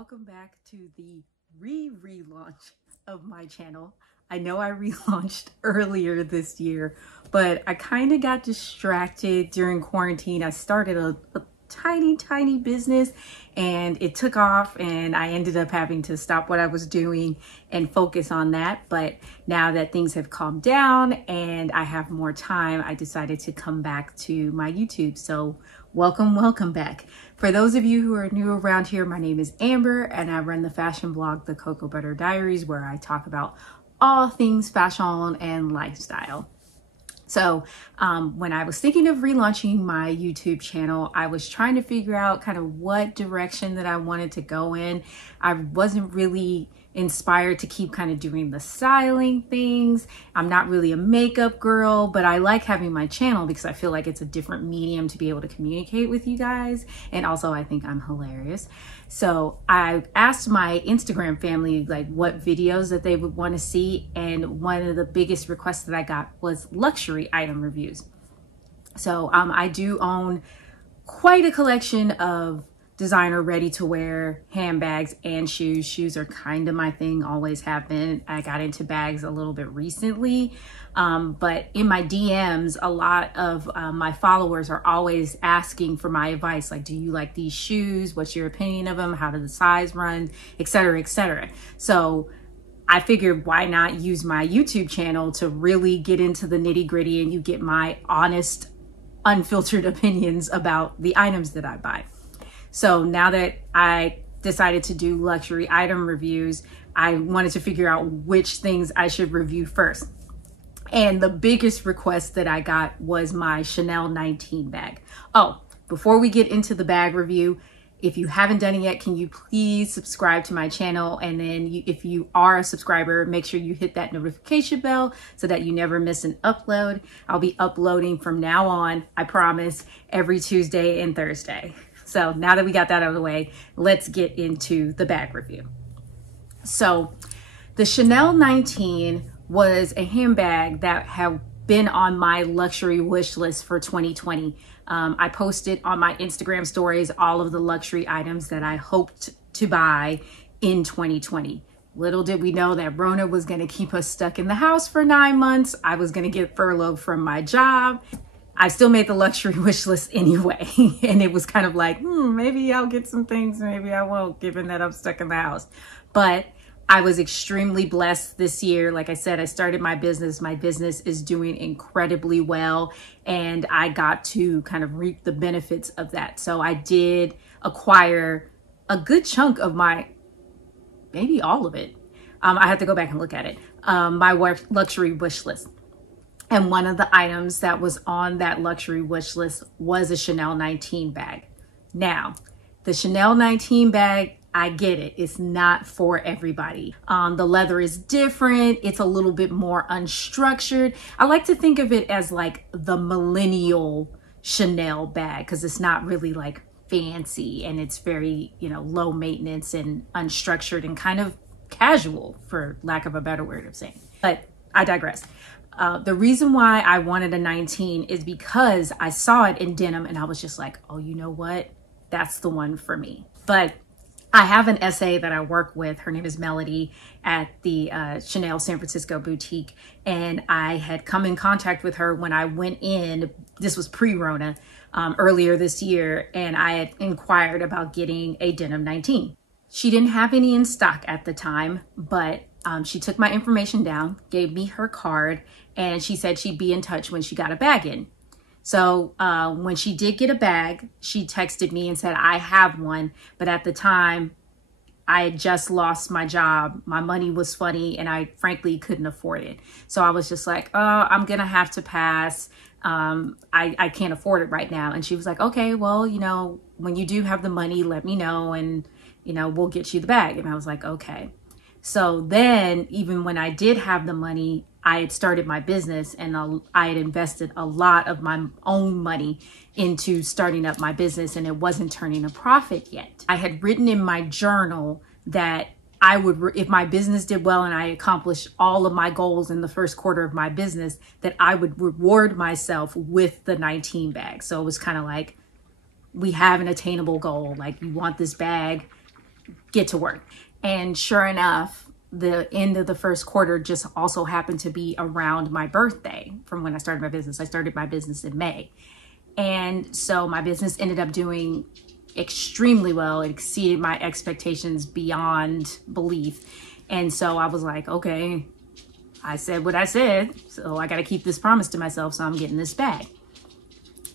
welcome back to the relaunch of my channel. I know I relaunched earlier this year, but I kind of got distracted during quarantine. I started a tiny business and it took off, and I ended up having to stop what I was doing and focus on that. But now that things have calmed down and I have more time, I decided to come back to my YouTube. So welcome back. For those of you who are new around here, my name is Amber and I run the fashion blog, the Cocoa Butter Diaries, where I talk about all things fashion and lifestyle. So when I was thinking of relaunching my YouTube channel, I was trying to figure out kind of what direction that I wanted to go in. I wasn't really inspired to keep kind of doing the styling things. I'm not really a makeup girl, but I like having my channel because I feel like it's a different medium to be able to communicate with you guys. And also I think I'm hilarious. So I asked my Instagram family like what videos that they would want to see. And one of the biggest requests that I got was luxury item reviews. So I do own quite a collection of designer ready-to-wear handbags and shoes. Shoes are kind of my thing, always have been. I got into bags a little bit recently, but in my DMs, a lot of my followers are always asking for my advice, like, do you like these shoes? What's your opinion of them? How does the size run? Etc., etc. So I figured, why not use my YouTube channel to really get into the nitty-gritty and you get my honest, unfiltered opinions about the items that I buy. So now that I decided to do luxury item reviews, I wanted to figure out which things I should review first. And the biggest request that I got was my Chanel 19 bag. Oh, before we get into the bag review, if you haven't done it yet, can you please subscribe to my channel? And then if you are a subscriber, make sure you hit that notification bell so that you never miss an upload. I'll be uploading from now on, I promise, every Tuesday and Thursday. So now that we got that out of the way, let's get into the bag review. So the Chanel 19 was a handbag that had been on my luxury wish list for 2020. I posted on my Instagram stories all of the luxury items that I hoped to buy in 2020. Little did we know that Rona was going to keep us stuck in the house for 9 months. I was going to get furloughed from my job. I still made the luxury wish list anyway. And it was kind of like, maybe I'll get some things, maybe I won't, given that I'm stuck in the house. But I was extremely blessed this year. Like I said, I started my business. My business is doing incredibly well. And I got to kind of reap the benefits of that. So I did acquire a good chunk of maybe all of it. I have to go back and look at it. My luxury wish list. And one of the items that was on that luxury wish list was a Chanel 19 bag. Now, the Chanel 19 bag, I get it. It's not for everybody. The leather is different. It's a little bit more unstructured. I like to think of it as like the millennial Chanel bag because it's not really like fancy and it's very, low maintenance and unstructured and kind of casual, for lack of a better word of saying. But I digress. The reason why I wanted a 19 is because I saw it in denim and I was just like, oh, you know what? That's the one for me. But I have an SA that I work with. Her name is Melody at the Chanel San Francisco boutique. And I had come in contact with her when I went in. This was pre-Rona, earlier this year. And I had inquired about getting a denim 19. She didn't have any in stock at the time, but she took my information down, gave me her card, and she said she'd be in touch when she got a bag in. So when she did get a bag, she texted me and said, I have one. But at the time, I had just lost my job. My money was funny, and I frankly couldn't afford it. So I was just like, oh, I'm going to have to pass. I can't afford it right now. And she was like, okay, well, when you do have the money, let me know, and, we'll get you the bag. And I was like, okay. So then even when I did have the money, I had started my business and I had invested a lot of my own money into starting up my business, and it wasn't turning a profit yet. I had written in my journal that I would, if my business did well and I accomplished all of my goals in the first quarter of my business, that I would reward myself with the 19 bag. So it was kind of like, we have an attainable goal. Like, you want this bag, get to work. And sure enough, the end of the first quarter just also happened to be around my birthday from when I started my business. I started my business in May. And so my business ended up doing extremely well. It exceeded my expectations beyond belief. And so I was like, okay, I said what I said, so I got to keep this promise to myself. So I'm getting this bag.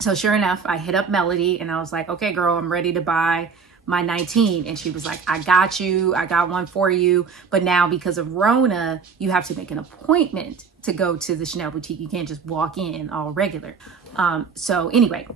So sure enough, I hit up Melody and I was like, okay, girl, I'm ready to buy my 19. And she was like, I got you. I got one for you. But now because of Rona, you have to make an appointment to go to the Chanel boutique. You can't just walk in all regular. So anyway,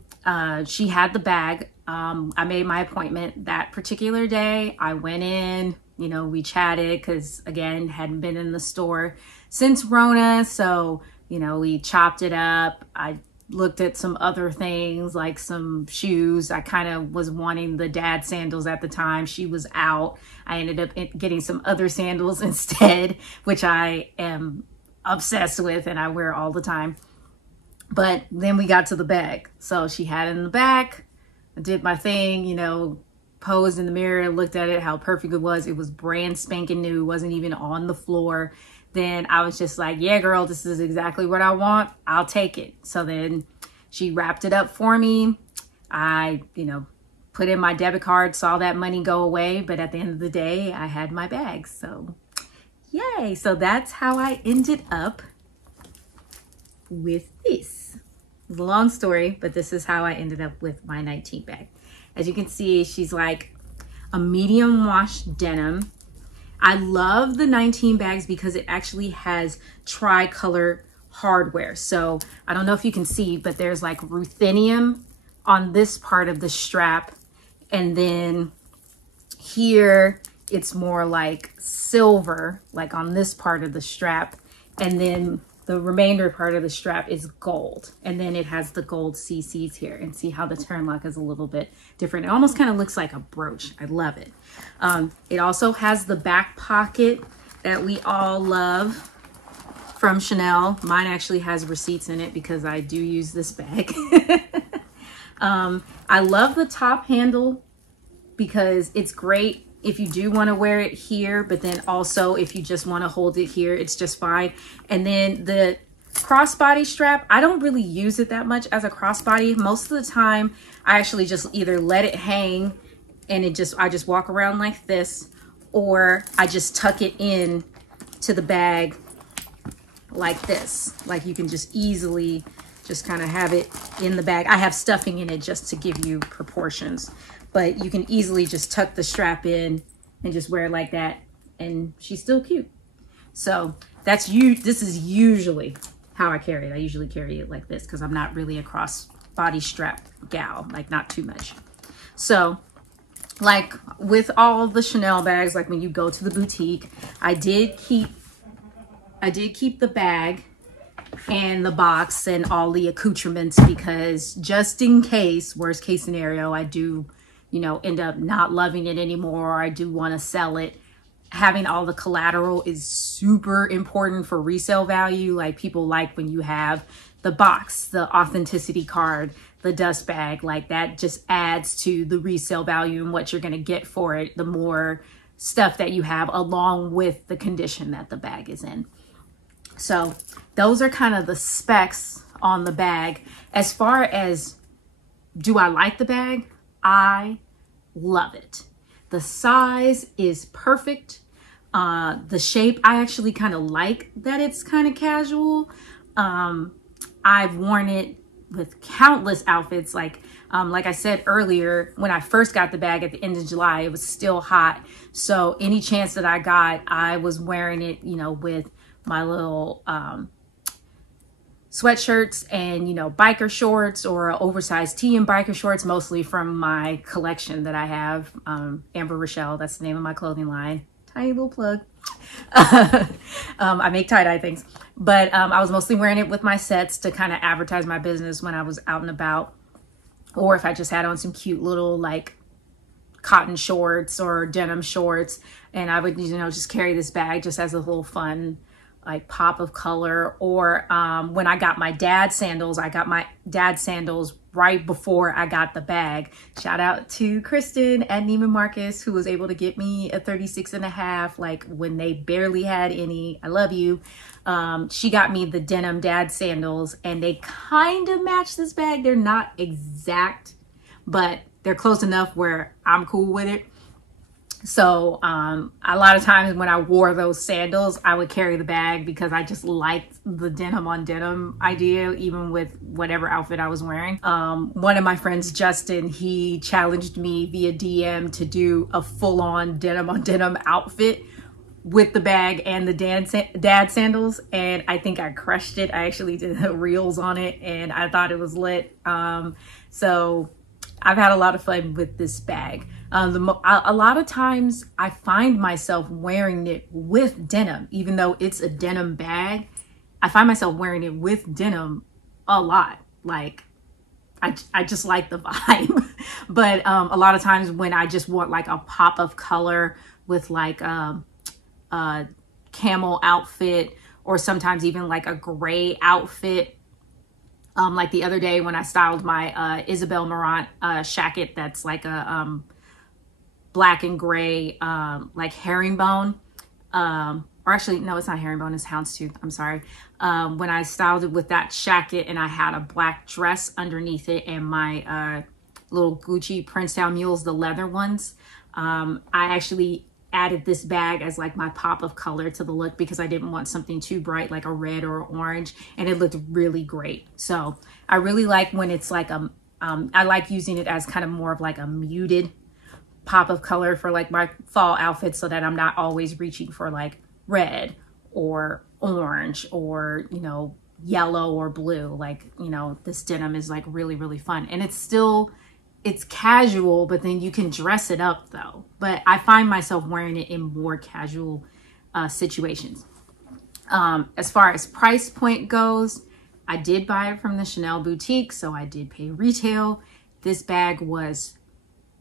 she had the bag. I made my appointment that particular day. I went in, you know, we chatted because again, hadn't been in the store since Rona. So, you know, we chopped it up. I looked at some other things like some shoes. I kind of was wanting the dad sandals at the time. She was out. I ended up getting some other sandals instead, which I am obsessed with and I wear all the time. But then we got to the bag. So she had it in the back. I did my thing, you know, posed in the mirror, looked at it, how perfect it was. It was brand spanking new, wasn't even on the floor. Then I was just like, yeah, girl, this is exactly what I want. I'll take it. So then she wrapped it up for me. I, you know, put in my debit card, saw that money go away. But at the end of the day, I had my bag. So yay. So that's how I ended up with this. It's a long story, but this is how I ended up with my 19 bag. As you can see, she's like a medium wash denim. I love the 19 bags because it actually has tricolor hardware. So I don't know if you can see, but there's like ruthenium on this part of the strap. And then here it's more like silver, like on this part of the strap. And then the remainder part of the strap is gold. And then it has the gold CCs here, and see how the turn lock is a little bit different. It almost kind of looks like a brooch. I love it. It also has the back pocket that we all love from Chanel. Mine actually has receipts in it because I do use this bag. I love the top handle because it's great if you do want to wear it here, but then also if you just want to hold it here, it's just fine. And then the crossbody strap, I don't really use it that much as a crossbody. Most of the time, I actually just either let it hang and I just walk around like this, or I just tuck it in to the bag like this. Like you can just easily just kind of have it in the bag. I have stuffing in it just to give you proportions. But you can easily just tuck the strap in and just wear it like that. And she's still cute. So this is usually how I carry it. I usually carry it like this because I'm not really a crossbody strap gal, like not too much. So like with all the Chanel bags, like when you go to the boutique, I did keep the bag and the box and all the accoutrements because just in case, worst case scenario, I do, you know, end up not loving it anymore, or I do want to sell it. Having all the collateral is super important for resale value. Like people like when you have the box, the authenticity card, the dust bag, like that just adds to the resale value and what you're going to get for it. The more stuff that you have along with the condition that the bag is in. So those are kind of the specs on the bag. As far as, do I like the bag? I love it. The size is perfect. The shape, I actually kind of like that it's kind of casual. I've worn it with countless outfits. Like I said earlier, when I first got the bag at the end of July, it was still hot. So any chance that I got, I was wearing it, you know, with my little sweatshirts and, you know, biker shorts or oversized tee and biker shorts, mostly from my collection that I have. Amber Richele, that's the name of my clothing line. Tiny little plug. I make tie-dye things. But I was mostly wearing it with my sets to kind of advertise my business when I was out and about. Or if I just had on some cute little like cotton shorts or denim shorts. And I would, you know, just carry this bag just as a little fun like pop of color. Or when I got my dad's sandals, I got my dad's sandals right before I got the bag. Shout out to Kristen at Neiman Marcus, who was able to get me a 36.5, like when they barely had any. I love you. She got me the denim dad sandals, and they kind of match this bag. They're not exact, but they're close enough where I'm cool with it. So a lot of times when I wore those sandals, I would carry the bag because I just liked the denim on denim idea, even with whatever outfit I was wearing. One of my friends, Justin, he challenged me via DM to do a full-on denim on denim outfit with the bag and the dad sandals, and I think I crushed it. I actually did reels on it, and I thought it was lit. So I've had a lot of fun with this bag. A lot of times I find myself wearing it with denim, even though it's a denim bag. I find myself wearing it with denim a lot. Like, I just like the vibe. But a lot of times when I just want like a pop of color with like a camel outfit, or sometimes even like a gray outfit. Like the other day when I styled my Isabel Marant shacket, that's like a black and gray like herringbone, or actually no, it's not herringbone, it's houndstooth, I'm sorry. When I styled it with that shacket and I had a black dress underneath it and my little Gucci Princetown mules, the leather ones, I actually added this bag as like my pop of color to the look because I didn't want something too bright like a red or orange, and it looked really great. So I really like when it's like I like using it as kind of more of like a muted pop of color for like my fall outfits, so that I'm not always reaching for like red or orange or, you know, yellow or blue. Like, you know, this denim is like really, really fun, and it's casual, but then you can dress it up though. But I find myself wearing it in more casual situations. As far as price point goes, I did buy it from the Chanel boutique, so I did pay retail. This bag was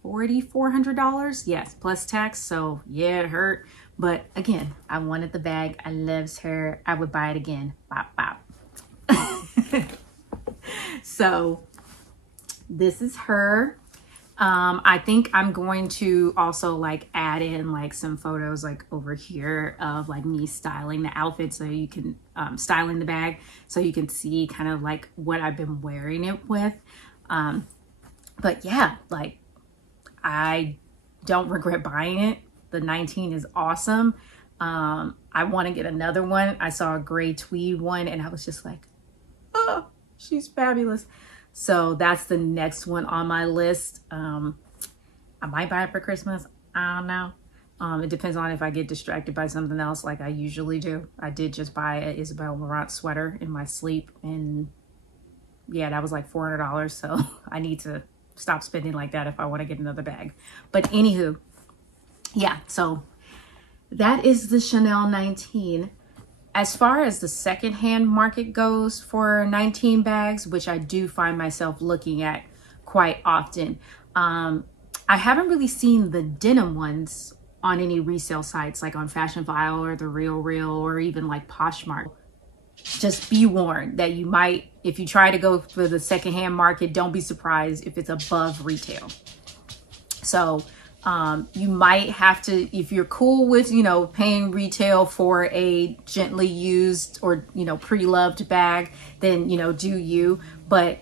$4,400, yes, plus tax. So yeah, it hurt. But again, I wanted the bag. I loves her. I would buy it again. Bop, bop. So this is her. I think I'm going to also like add in like some photos like over here of like me styling the outfit, so you can styling the bag, so you can see kind of like what I've been wearing it with. But yeah, like I don't regret buying it. The 19 is awesome. I want to get another one. I saw a gray tweed one and I was just like, oh, she's fabulous. So that's the next one on my list. I might buy it for Christmas. I don't know. It depends on if I get distracted by something else like I usually do. I did just buy an Isabel Marant sweater in my sleep, and yeah, that was like $400. So I need to stop spending like that if I want to get another bag. But anywho, yeah, so that is the Chanel 19. As far as the secondhand market goes for 19 bags, which I do find myself looking at quite often, I haven't really seen the denim ones on any resale sites like on Fashionphile or The Real Real or even like Poshmark. Just be warned that you might, if you try to go for the secondhand market, don't be surprised if it's above retail. So you might have to, if you're cool with, you know, paying retail for a gently used or, you know, pre-loved bag, then, you know, do you. But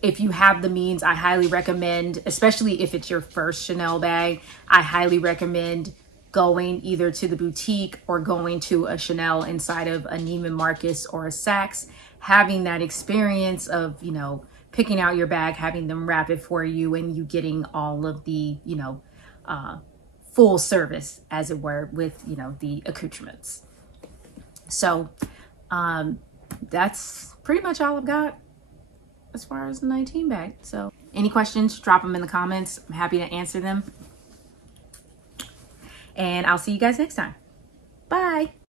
if you have the means, I highly recommend, especially if it's your first Chanel bag, I highly recommend going either to the boutique or going to a Chanel inside of a Neiman Marcus or a Saks, having that experience of, you know, picking out your bag, having them wrap it for you, and you getting all of the, you know, full service, as it were, with, you know, the accoutrements. So that's pretty much all I've got as far as the 19 bag. So any questions, drop them in the comments. I'm happy to answer them. And I'll see you guys next time. Bye.